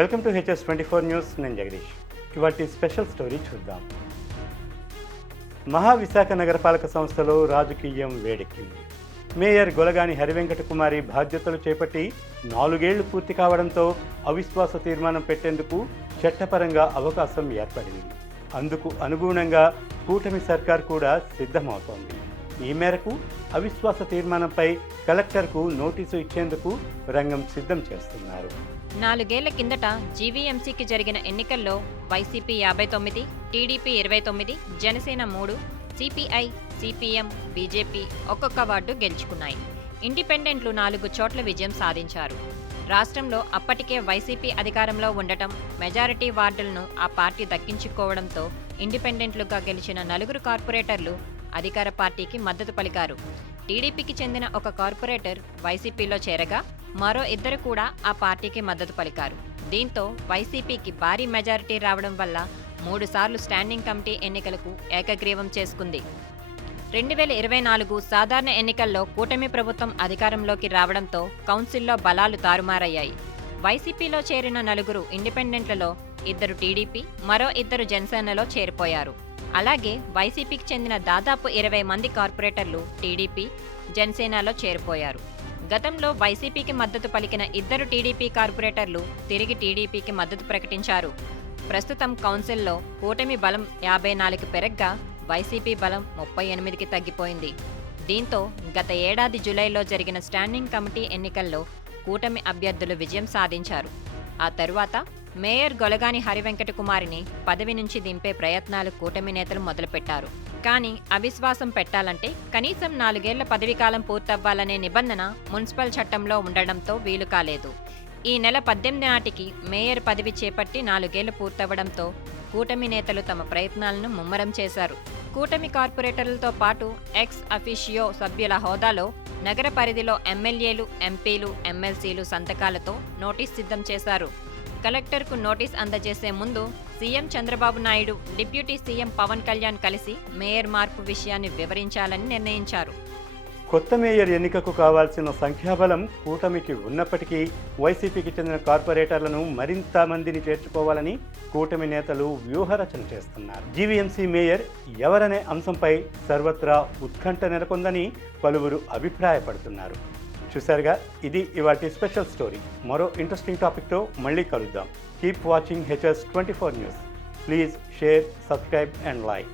Welcome to HS24 news. నేను జగదీష్. ఇవాటి special story చూద్దాం. మహావిశాఖ నగరపాలక సంస్థలో రాజకీయం వేడెక్కింది. మేయర్ గొలగాని హరివెంకట కుమారి బాధ్యతలు చేపట్టి 4 ఏళ్లు పూర్తి కావడంతో అవిశ్వాస తీర్మానం పెట్టేందుకు చట్టపరంగా అవకాశం ఏర్పడింది. అందుకు అనుగుణంగా కూటమి సర్కార్ కూడా సిద్ధమవుతోంది. ఈ మేరకు అవిశ్వాస తీర్మానంపై కలెక్టర్కు నోటీసు ఇచ్చేందుకు రంగం సిద్ధం చేస్తున్నారు. 4 ఏళ్ల కిందట జీవీఎంసీకి జరిగిన ఎన్నికల్లో YCP 59, TDP 29, Janasena 3, CPI, CPM, BJP ఒక్కొక్క వార్డు గెలుచుకున్నాయి. ఇండిపెండెంట్లు 4 చోట్ల విజయం సాధించారు. రాష్ట్రంలో అప్పటికే వైసీపీ అధికారంలో ఉండటం, మెజారిటీ వార్డులను ఆ పార్టీ దక్కించుకోవడంతో ఇండిపెండెంట్లుగా గెలిచిన 4 కార్పొరేటర్లు అధికార పార్టీకి మద్దతు పలికారు. టీడీపీకి చెందిన ఒక కార్పొరేటర్ వైసీపీలో చేరగా మరో 2 కూడా ఆ పార్టీకి మద్దతు పలికారు. దీంతో వైసీపీకి భారీ మెజారిటీ రావడం వల్ల 3 సార్లు స్టాండింగ్ కమిటీ ఎన్నికలకు ఏకగ్రీవం చేసుకుంది. 2024 సాధారణ ఎన్నికల్లో కూటమి ప్రభుత్వం అధికారంలోకి రావడంతో కౌన్సిల్లో బలాలు తారుమారయ్యాయి. వైసీపీలో చేరిన 4 ఇండిపెండెంట్లలో 2 టీడీపీ, మరో 2 జనసేనలో చేరిపోయారు. అలాగే వైసీపీకి చెందిన దాదాపు 20 మంది కార్పొరేటర్లు టీడీపీ, జనసేనలో చేరిపోయారు. గతంలో వైసీపీకి మద్దతు పలికిన 2 టీడీపీ కార్పొరేటర్లు తిరిగి టీడీపీకి మద్దతు ప్రకటించారు. ప్రస్తుతం కౌన్సిల్లో కూటమి బలం 54కి పెరగ్గా వైసీపీ బలం 38కి తగ్గిపోయింది. దీంతో గత ఏడాది జూలైలో జరిగిన స్టాండింగ్ కమిటీ ఎన్నికల్లో కూటమి అభ్యర్థులు విజయం సాధించారు. ఆ తరువాత మేయర్ గొలగాని హరివెంకట కుమారిని పదవి నుంచి దింపే ప్రయత్నాలు కూటమి నేతలు మొదలుపెట్టారు. కానీ అవిశ్వాసం పెట్టాలంటే కనీసం 4 ఏళ్ల పదవీకాలం పూర్తవ్వాలనే నిబంధన మున్సిపల్ చట్టంలో ఉండడంతో వీలు కాలేదు. ఈ నెల 18 నాటికి మేయర్ పదవి చేపట్టి 4 ఏళ్లు పూర్తవడంతో కూటమి నేతలు తమ ప్రయత్నాలను ముమ్మరం చేశారు. కూటమి కార్పొరేటర్లతో పాటు ఎక్స్ అఫీషియో సభ్యుల హోదాలో నగర పరిధిలో ఎమ్మెల్యేలు, ఎంపీలు, ఎమ్మెల్సీలు సంతకాలతో నోటీస్ సిద్ధం చేశారు. కలెక్టర్కు నోటీస్ అందజేసే ముందు CM Chandrababu Naidu, deputy CM Pawan Kalyan కలిసి మేయర్ మార్పు విషయాన్ని వివరించాలని నిర్ణయించారు. కొత్త మేయర్ ఎన్నికకు కావాల్సిన సంఖ్యాబలం కూటమికి ఉన్నప్పటికీ వైసీపీకి చెందిన కార్పొరేటర్లను మరింత మందిని చేర్చుకోవాలని కూటమి నేతలు వ్యూహరచన చేస్తున్నారు. జీవీఎంసీ మేయర్ ఎవరనే అంశంపై సర్వత్రా ఉత్కంఠ నెలకొందని పలువురు అభిప్రాయపడుతున్నారు. చూసారుగా, ఇది ఇవాటి స్పెషల్ స్టోరీ. మరో ఇంట్రెస్టింగ్ టాపిక్తో మళ్ళీ కలుద్దాం. Keep watching HS24 news. Please share, subscribe and like.